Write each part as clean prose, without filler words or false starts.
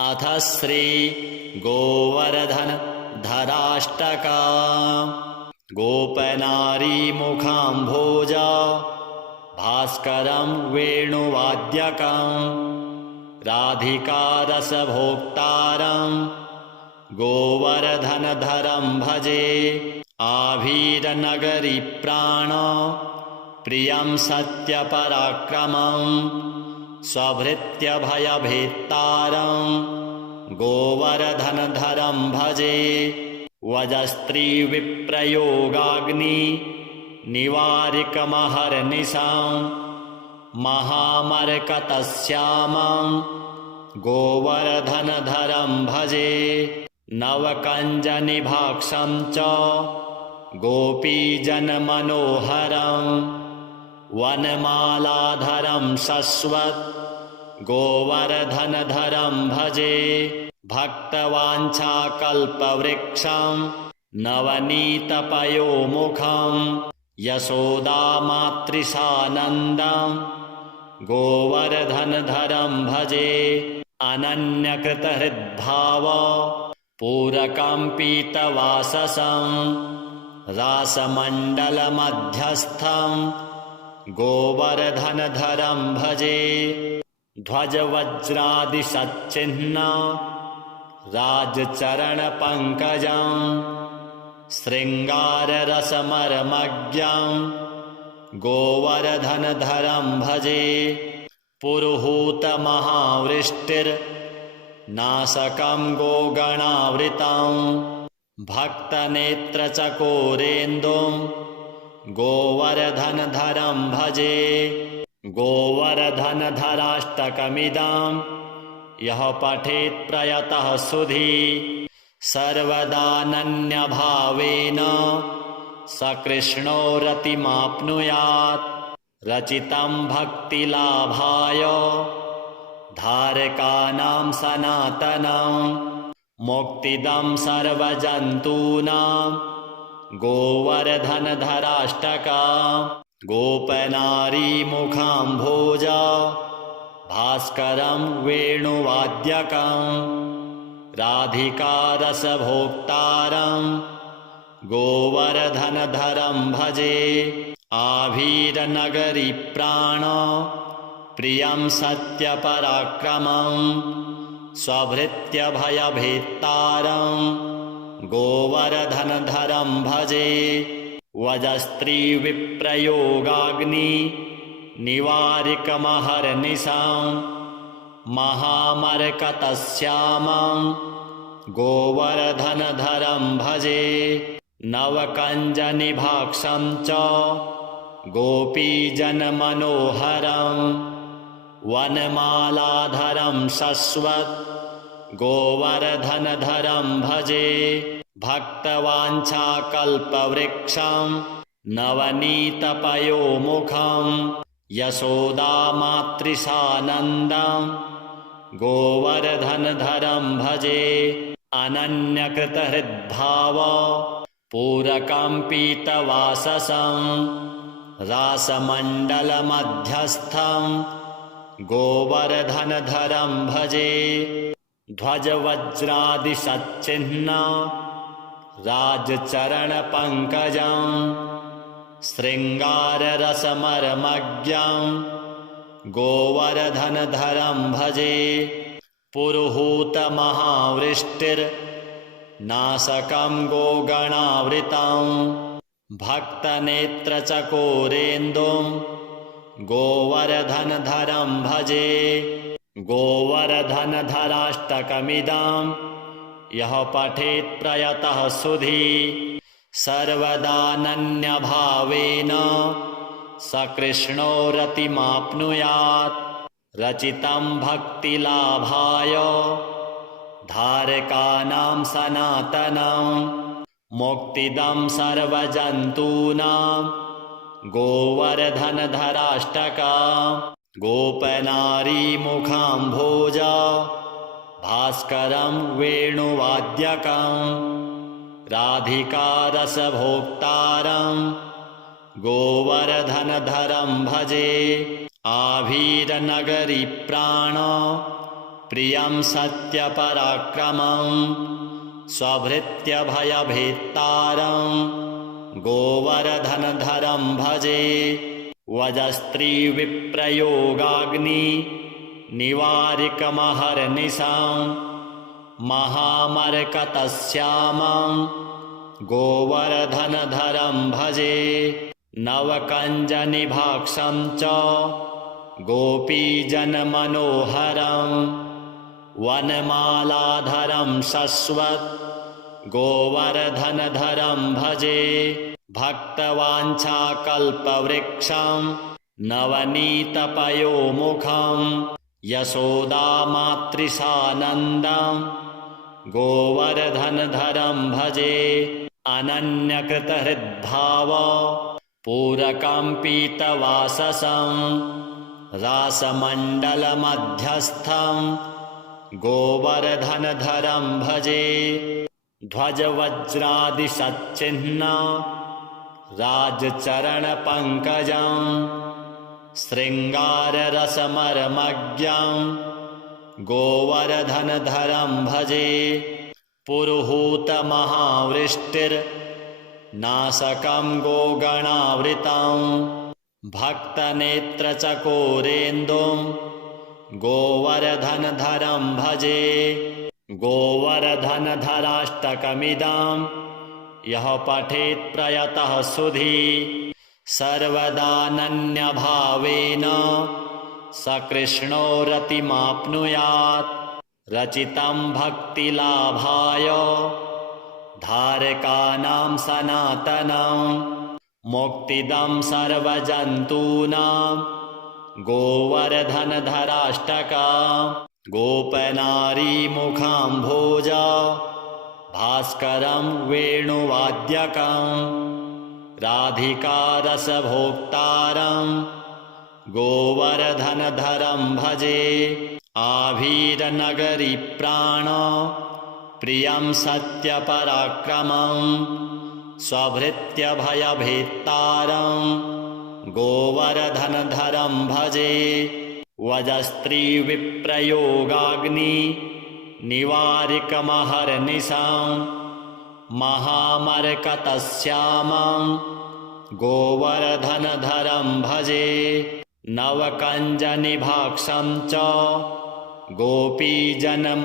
अथ श्री गोवर्धन धराष्टका। गोपनारी मुखाम्भोजा भास्करं वेणुवाद्यकं राधिकारसभोक्तारं गोवर्धनधरं भजे। आभीरनगरी प्राण प्रियं सत्यपराक्रमं स्वभृत्यभयभेत्तारं गोवर्धनधरं भजे। वजस्त्रीविप्रयोगाग्नि निवारिकमहर्निशां महामर्कतश्यामं गोवर्धनधरं भजे। नवकञ्जनिभाक्षं च गोपीजनमनोहरं वनमालाधरं शश्वत् गोवर्धनधरं भजे। भक्तवाञ्छाकल्पवृक्षं नवनीतपयोमुखं यशोदामातृसानन्दं गोवर्धनधरं भजे। अनन्यकृतहृद्भाव पूरकम्पितवाससं रासमण्डलमध्यस्थं गोवर्धनधरं भजे। ध्वजवज्रादिसच्चिह्न राजचरणपङ्कजं शृङ्गाररसमर्मज्ञं गोवर्धनधरं भजे। पुरुहूतमहावृष्टिर्नाशकं गोगणावृतं भक्तनेत्रचकोरेन्दुं गोवर्धनधरं भजे। गोवर्धनधराष्टकमिदं यः पठेत् प्रयतः सुधी सर्वदानन्यभावेन स कृष्णो रतिमाप्नुयात्। रचितं भक्तिलाभाय धारकानां सनातनं मुक्तिदं सर्वजन्तूनां गोवर्धनधराष्टका। गोपनारी मुखाम्भोजा भास्करं वेणुवाद्यकं राधिकारसभोक्तारं गोवर्धनधरं भजे। आभीरनगरी प्राण प्रियं सत्यपराक्रमं स्वभृत्यभयभेत्तारं गोवर्धनधरं भजे। वजस्त्रीविप्रयोगाग्नि निवारिकमहर्निशां महामर्कतश्यामं गोवर्धनधरं भजे। नवकञ्जनिभाक्षं च गोपीजनमनोहरं वनमालाधरं शश्वत् गोवर्धनधरं भजे। भक्तवाञ्छाकल्पवृक्षं नवनीतपयोमुखं यशोदामातृसानन्दं गोवर्धनधरं भजे। अनन्यकृतहृद्भाव पूरकम्पितवाससं रासमण्डलमध्यस्थं गोवर्धनधरं भजे। ध्वजवज्रादिसच्चिह्न राजचरणपङ्कजं शृङ्गाररसमर्मज्ञं गोवर्धनधरं भजे। पुरुहूतमहावृष्टिर्नाशकं गोगणावृतं भक्तनेत्रचकोरेन्दुं गोवर्धनधरं भजे। गोवर्धनधराष्टकमिदं यः पठेत् प्रयतः सुधी सर्वदानन्यभावेन स कृष्णो रतिमाप्नुयात्। रचितं भक्तिलाभाय धारकानां सनातनं मुक्तिदं सर्वजन्तूनां गोवर्धनधराष्टका। गोपनारी मुखाम्भोजा भास्करं वेणुवाद्यकं राधिकारसभोक्तारं गोवर्धनधरं भजे। आभीरनगरी प्राण प्रियं सत्यपराक्रमं स्वभृत्यभयभेत्तारं गोवर्धनधरं भजे वजस्त्रीविप्रयोगाग्नि निवारिकमहर्निशां महामर्कतश्यामं गोवर्धनधरं भजे नवकञ्जनिभाक्षं च गोपीजनमनोहरं वनमालाधरं शश्वत् गोवर्धनधरं भजे भक्तवाञ्छाकल्पवृक्षं नवनीतपयोमुखं यशोदामातृसानन्दं गोवर्धनधरं भजे अनन्यकृतहृद्भाव पूरकम्पितवाससं रासमण्डलमध्यस्थं गोवर्धनधरं भजे ध्वजवज्रादिसच्चिह्न राजचरणपङ्कजं शृङ्गाररसमर्मज्ञं गोवर्धनधरं भजे पुरुहूतमहावृष्टिर्नाशकं गोगणावृतं भक्तनेत्रचकोरेन्दुं गोवर्धनधरं भजे गोवर्धनधराष्टकमिदं यः पठेत् प्रयतः सुधी सर्वदानन्यभावेन स कृष्णो रतिमाप्नुयात् रचितं भक्तिलाभाय धारकानां सनातनं मुक्तिदं सर्वजन्तूनां गोवर्धनधराष्टका गोपनारीमुखाम्भोज भास्करं वेणुवाद्यकं राधिकारसभोक्तारं गोवर्धनधरं भजे आभीरनगरीप्राण प्रियं सत्यपराक्रमं स्वभृत्यभयभेत्तारं गोवर्धनधरं भजे वजस्त्रीविप्रयोगाग्नि निवारिकमहर्निशां महामर्कतश्यामं गोवर्धनधरं भजे नवकञ्जनिभाक्षं च गोपीजनमनोहरं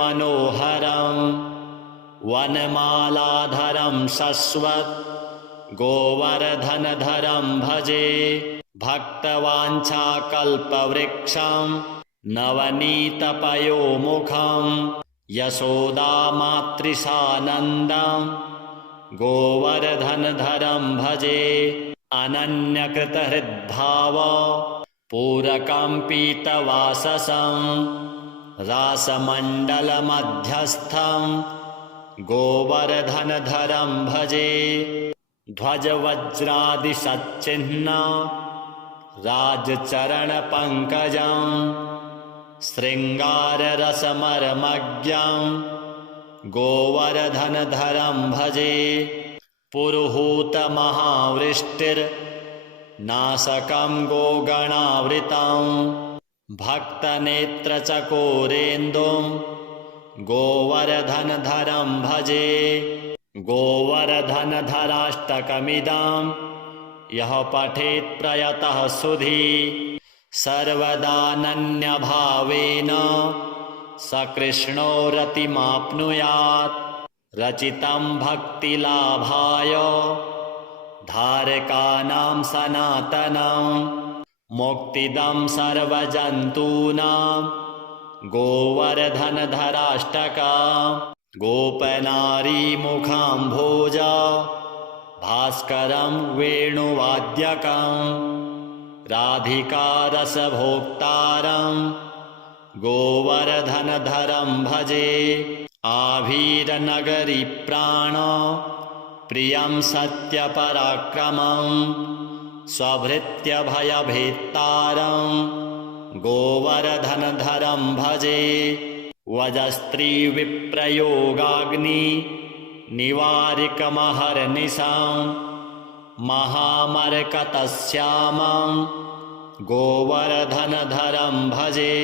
वनमालाधरं शश्वत् गोवर्धनधरं भजे भक्तवाञ्छाकल्पवृक्षं नवनीतपयोमुखं यशोदामातृसानन्दं गोवर्धनधरं भजे अनन्यकृतहृद्भाव पूरकम्पितवाससं रासमण्डलमध्यस्थं गोवर्धनधरं भजे ध्वजवज्रादिसच्चिह्न राजचरणपङ्कजं शृङ्गाररसमर्मज्ञं गोवर्धनधरं भजे पुरुहूतमहावृष्टिर्नाशकं गोगणावृतं भक्तनेत्रचकोरेन्दुं गोवर्धनधरं भजे गोवर्धनधराष्टकमिदं यः पठेत् प्रयतः सुधी सर्वदानन्यभावेन स कृष्णो रतिमाप्नुयात् रचितं भक्तिलाभाय धारकानां सनातनं मुक्तिदं सर्वजन्तूनां गोवर्धनधराष्टका गोपनारीमुखाम्भोज भास्करं वेणुवाद्यकं राधिकारसभोक्तारं गोवर्धनधरं भजे आभीरनगरीप्राण प्रियं सत्यपराक्रमं स्वभृत्यभयभेत्तारं गोवर्धनधरं भजे वजस्त्रीविप्रयोगाग्नि निवारिकमहर्निशां महामर्कतश्यामं गोवर्धनधरं भजे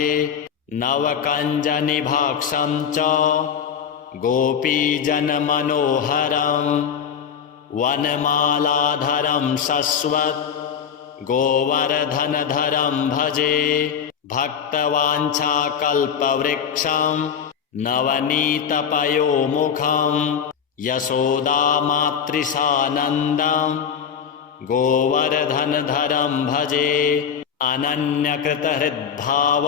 नवकञ्जनिभाक्षं च गोपीजनमनोहरं वनमालाधरं शश्वत् गोवर्धनधरं भजे भक्तवाञ्छाकल्पवृक्षं नवनीतपयोमुखं यशोदामातृसानन्दं गोवर्धनधरं भजे अनन्यकृतहृद्भाव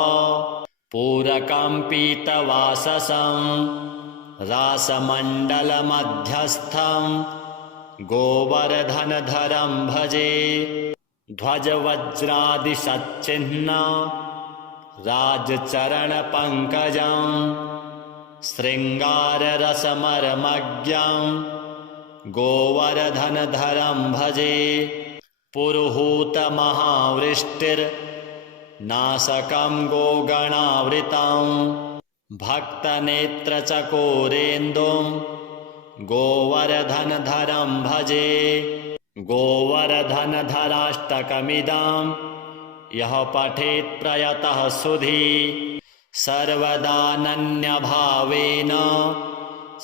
पूरकं पीतवाससं रासमण्डलमध्यस्थं गोवर्धनधरं भजे ध्वजवज्रादिसच्चिह्न राजचरणपङ्कजं शृङ्गाररसमर्मज्ञं गोवर्धनधरं भजे पुरुहूतमहावृष्टिर्नाशकं गोगणावृतं भक्तनेत्रचकोरेन्दुं गोवर्धनधरं भजे गोवर्धनधराष्टकमिदं यः पठेत् प्रयतः सुधी सर्वदानन्यभावेन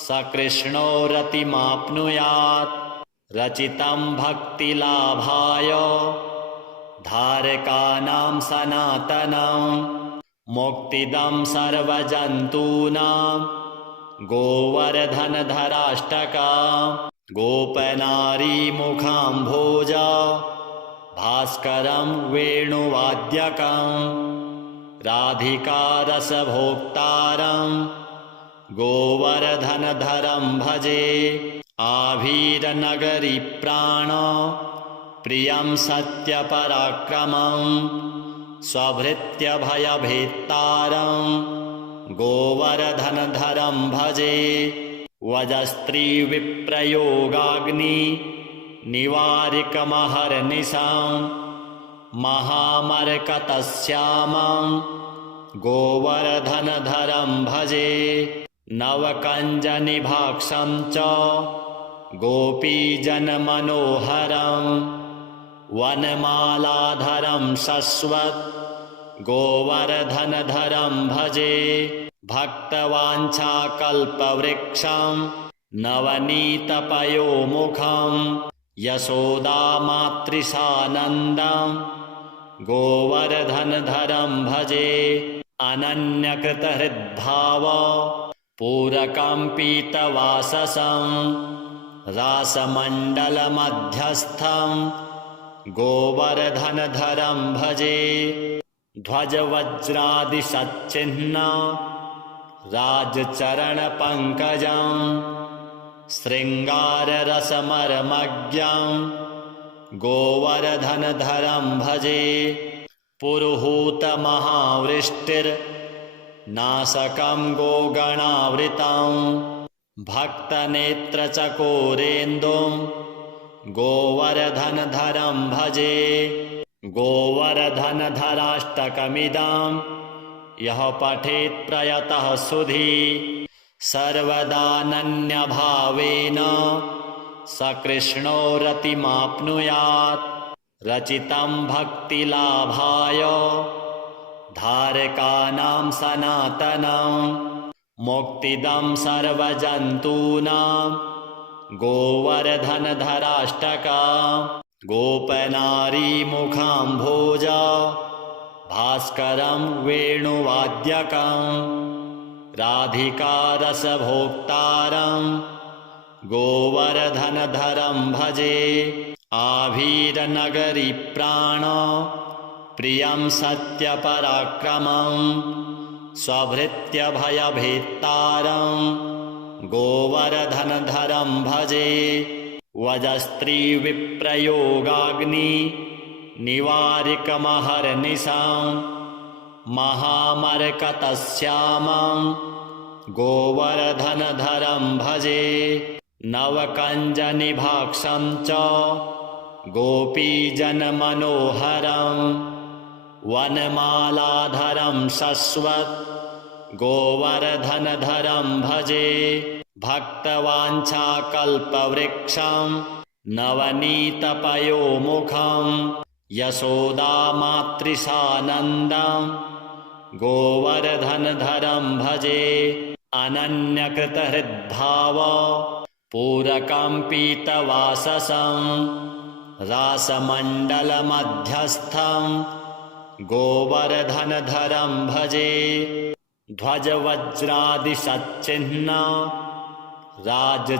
स कृष्णो रतिमाप्नुयात् रचितं भक्तिलाभाय धारकानां सनातनं मुक्तिदं सर्वजन्तूनां गोवर्धनधराष्टका गोपनारीमुखाम्भोज भास्करं वेणुवाद्यकं राधिकारसभोक्तारं गोवर्धनधरं भजे आभीरनगरी प्राण प्रियं सत्यपराक्रमं स्वभृत्यभयभेत्तारं गोवर्धनधरं भजे वजस्त्रीविप्रयोगाग्नि निवारिकमहर्निशां महामरकतश्यामं गोवर्धनधरं भजे नवकञ्जनिभाक्षं च गोपीजनमनोहरं वनमालाधरं शश्वत् गोवर्धनधरं भजे भक्तवाञ्छाकल्पवृक्षं नवनीतपयोमुखं यशोदामातृसानन्दं गोवर्धनधरं भजे अनन्यकृतहृद्भाव पूरकं पीतवाससं रासमण्डलमध्यस्थं गोवर्धनधरं भजे ध्वजवज्रादिसच्चिह्न राजचरणपङ्कजं शृङ्गाररसमर्मज्ञं गोवर्धनधरं भजे पुरुहूतमहावृष्टिर्नाशकं गोगणावृतं भक्तनेत्रचकोरेन्दुं गोवर्धनधरं भजे गोवर्धनधराष्टकमिदं यः पठेत् प्रयतः सुधी सर्वदानन्यभावेन स कृष्णो रतिमाप्नुयात् रचितं भक्तिलाभाय धारकानां सनातनं मुक्तिदं सर्वजन्तूनां गोवर्धनधराष्टका गोपनारीमुखाम्भोज भास्करं वेणुवाद्यकं राधिकारसभोक्तारं गोवर्धनधरं भजे आभीरनगरी प्राण प्रियं सत्यपराक्रमं स्वभृत्यभयभेत्तारं गोवर्धनधरं भजे वजस्त्रीविप्रयोगाग्नि निवारिकमहर्निशां महामरकतश्यामं गोवर्धनधरं भजे नवकञ्जनिभाक्षं च गोपीजनमनोहरं वनमालाधरं शश्वत् गोवर्धनधरं भजे भक्तवाञ्छाकल्पवृक्षं नवनीतपयोमुखं यशोदामातृसानन्दं गोवर्धनधरं भजे अनन्यकृतहृद्भाव पूरकं पीतवाससं रासमण्डलमध्यस्थं गोवर्धनधरं भजे ध्वजवज्रादिसच्चिह्न राजचरणपङ्कजं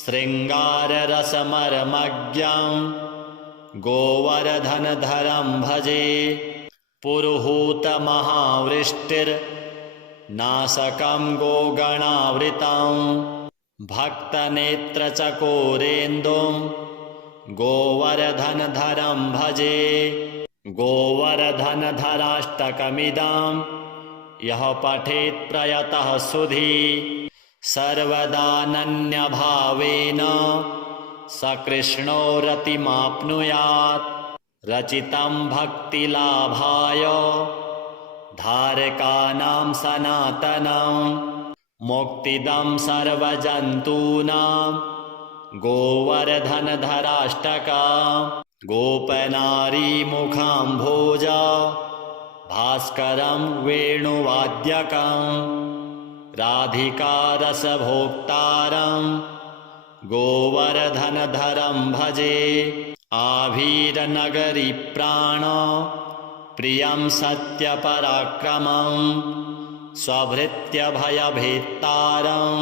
शृङ्गाररसमर्मज्ञं गोवर्धनधरं भजे पुरुहूतमहावृष्टिर्नाशकं गोगणावृतं भक्तनेत्रचकोरेन्दुं गोवर्धनधरं भजे गोवर्धनधराष्टकमिदं यः पठेत् प्रयतः सुधी सर्वदानन्यभावेन स कृष्णो रतिमाप्नुयात् रचितं भक्तिलाभाय धारकानां सनातनं मुक्तिदं सर्वजन्तूनां गोवर्धनधराष्टका गोपनारीमुखाम्भोजा भास्करं वेणुवाद्यकं राधिकारसभोक्तारं गोवर्धनधरं भजे आभीरनगरीप्राण प्रियं सत्यपराक्रमं स्वभृत्यभयभेत्तारं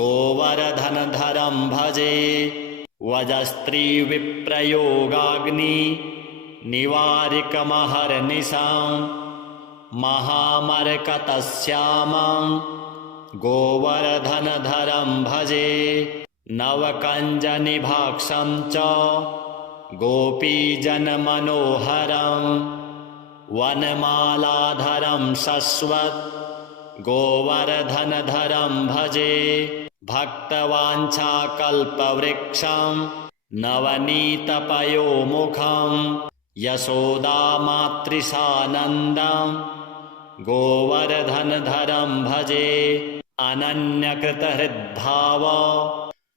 गोवर्धनधरं भजे वजस्त्रीविप्रयोगाग्नि निवारिकमहर्निशं महामर्कतश्यामं गोवर्धनधरं भजे नवकञ्जनिभाक्षं च गोपीजनमनोहरं वनमालाधरं शश्वत् गोवर्धनधरं भजे भक्तवाञ्छाकल्पवृक्षं नवनीतपयोमुखं यशोदामातृसानन्दं गोवर्धनधरं भजे अनन्यकृतहृद्भाव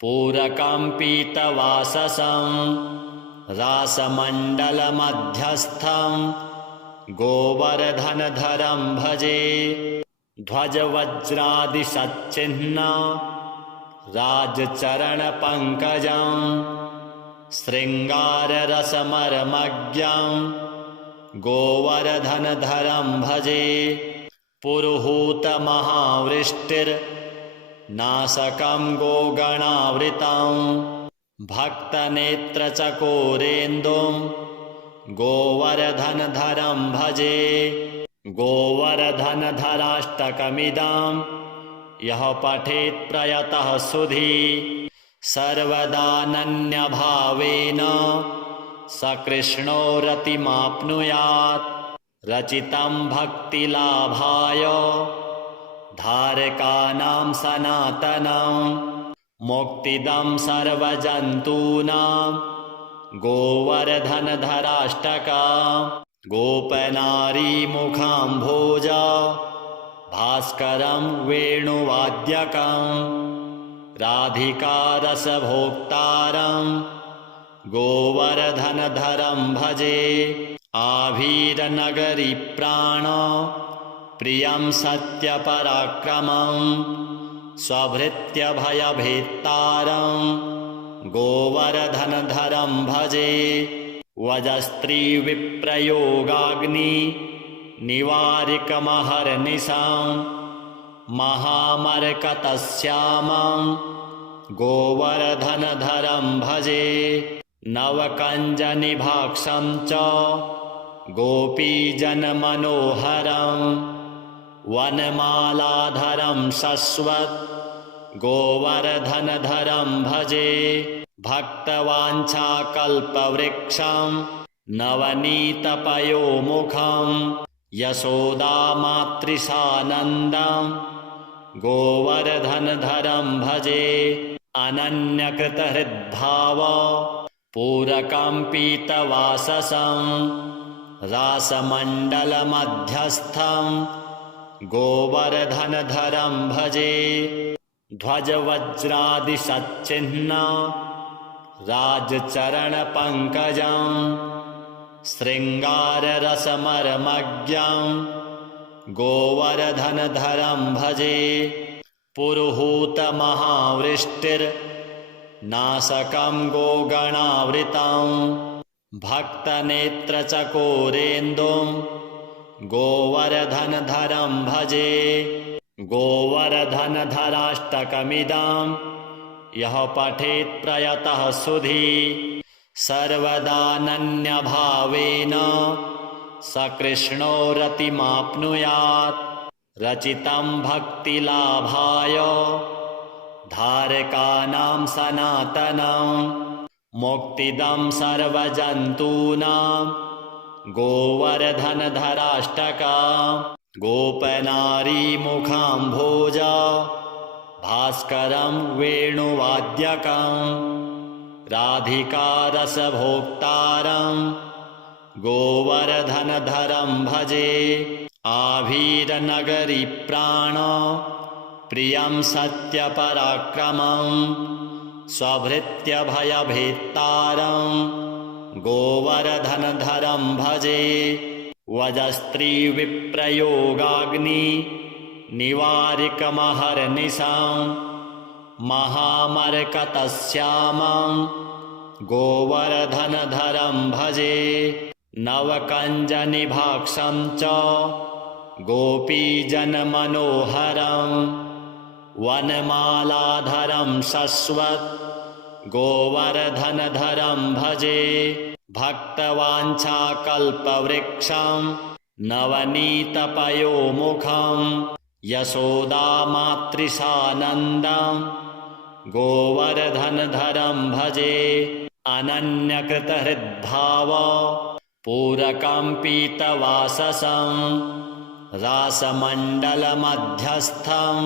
पूरकं पीतवाससं रासमण्डलमध्यस्थं गोवर्धनधरं भजे ध्वजवज्रादिसच्चिह्न राजचरणपङ्कजं शृङ्गाररसमर्मज्ञं गोवर्धनधरं भजे पुरुहूतमहावृष्टिर्नाशकं गोगणावृतं भक्तनेत्रचकोरेन्दुं गोवर्धनधरं भजे गोवर्धनधराष्टकमिदं यः पठेत् प्रयतः सुधी सर्वदानन्यभावेन स कृष्णो रतिमाप्नुयात् रचितं भक्तिलाभाय धारकानां सनातनं मुक्तिदं सर्वजन्तूनां गोवर्धनधराष्टका गोपनारीमुखाम्भोजा भास्करं वेणुवाद्यकं राधिकारसभोक्तारं गोवर्धनधरं भजे आभीरनगरीप्राण प्रियं सत्यपराक्रमं स्वभृत्यभयभेत्तारं गोवर्धनधरं भजे वजस्त्रीविप्रयोगाग्नि निवारिकमहर्निशं महामर्कतश्यामं गोवर्धनधरं भजे नवकञ्जनिभाक्षं च गोपीजनमनोहरं वनमालाधरं शश्वत् गोवर्धनधरं भजे भक्तवाञ्छाकल्पवृक्षं नवनीतपयोमुखं यशोदामातृसानन्दं गोवर्धनधरं भजे अनन्यकृतहृद्भाव पूरकं पीतवाससं रासमण्डलमध्यस्थं गोवर्धनधरं भजे ध्वजवज्रादिसच्चिह्न राजचरणपङ्कजं शृङ्गाररसमर्मज्ञं गोवर्धनधरं भजे पुरुहूतमहावृष्टिर्नाशकं गोगणावृतं भक्तनेत्रचकोरेन्दुं गोवर्धनधरं भजे गोवर्धनधराष्टकमिदं यः पठेत् प्रयतः सुधी सर्वदानन्यभावेन स कृष्णो रतिमाप्नुयात् रचितं भक्तिलाभाय धारकानां सनातनं मुक्तिदं सर्वजन्तूनां गोवर्धनधराष्टका गोपनारीमुखाम्भोज भास्करं वेणुवाद्यकं राधिकारसभोक्तारं गोवर्धनधरं भजे आभीरनगरीप्राण प्रियं सत्यपराक्रमं स्वभृत्यभयभेत्तारं गोवर्धनधरं भजे वजस्त्रीविप्रयोगाग्नि निवारिकमहर्निशां महामर्कतश्यामं गोवर्धनधरं भजे नवकञ्जनिभाक्षं च गोपीजनमनोहरं वनमालाधरं शश्वत् गोवर्धनधरं भजे भक्तवाञ्छाकल्पवृक्षं नवनीतपयोमुखं यशोदामातृसानन्दं गोवर्धनधरं भजे अनन्यकृतहृद्भाव पूरकं पीतवाससं रासमण्डलमध्यस्थं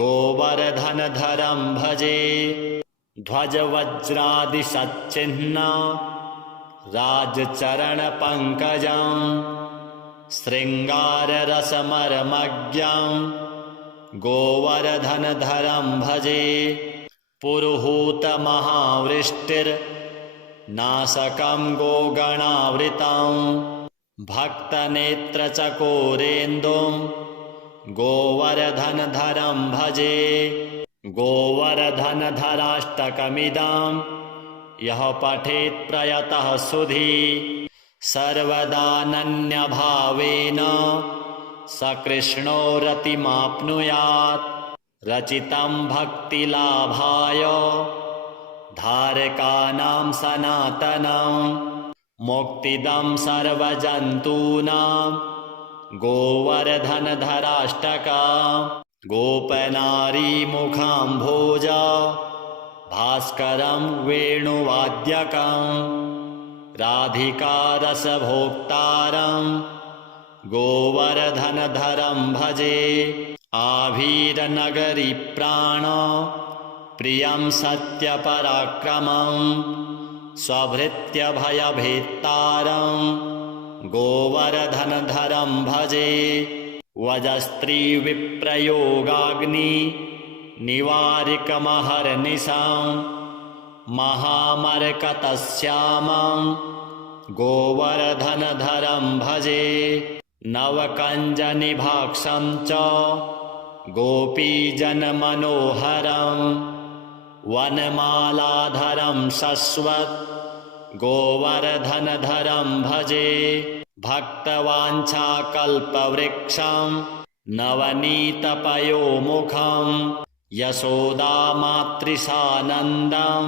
गोवर्धनधरं भजे ध्वजवज्रादिसच्चिह्न राजचरणपङ्कजं शृङ्गाररसमर्मज्ञं गोवर्धनधरं भजे पुरुहूतमहावृष्टिर्नाशकं गोगणावृतं भक्तनेत्रचकोरेन्दुं गोवर्धनधरं भजे गोवर्धनधराष्टकमिदं यः पठेत् प्रयतः सुधी सर्वदानन्यभावेन स कृष्णो रतिमाप्नुयात् रचितं भक्तिलाभाय धारकानां सनातनं मुक्तिदं सर्वजन्तूनां गोवर्धनधराष्टका गोपनारीमुखाम्भोज भास्करं वेणुवाद्यकं राधिकारसभोक्तारं गोवर्धनधरं भजे आभीरनगरीप्राण प्रियं सत्यपराक्रमं स्वभृत्यभयभेत्तारं गोवर्धनधरं भजे वजस्त्रीविप्रयोगाग्नि निवारिकमहर्निशां महामर्कतश्यामं गोवर्धनधरं भजे नवकञ्जनिभाक्षं च गोपीजनमनोहरं वनमालाधरं शश्वत् गोवर्धनधरं भजे भक्तवाञ्छाकल्पवृक्षं नवनीतपयोमुखं यशोदामातृसानन्दं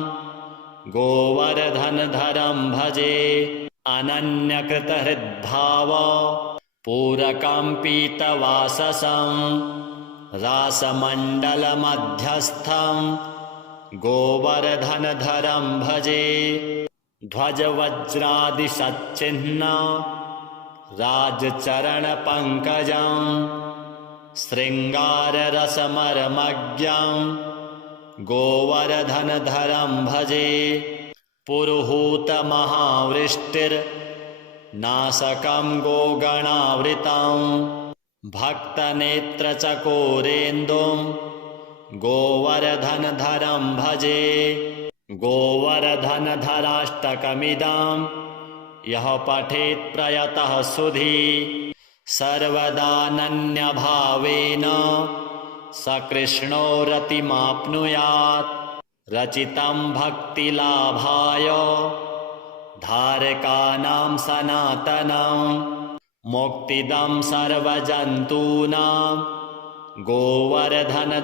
गोवर्धनधरं भजे अनन्यकृतहृद्भाव पूरकं पीतवाससं रासमण्डलमध्यस्थं गोवर्धनधरं भजे ध्वजवज्रादिसच्चिह्न राजचरणपङ्कजं शृङ्गाररसमर्मज्ञं गोवर्धनधरं भजे पुरुहूतमहावृष्टिर्नाशकं गोगणावृतं भक्तनेत्रचकोरेन्दुं गोवर्धनधरं भजे गोवर्धनधराष्टकमिदं यः पठेत् प्रयतः सुधी सर्वदानन्यभावेन स कृष्णो रतिमाप्नुयात् रचितं भक्तिलाभाय धारकानां सनातनं मुक्तिदं सर्वजन्तूनां गोवर्धनधराष्टका।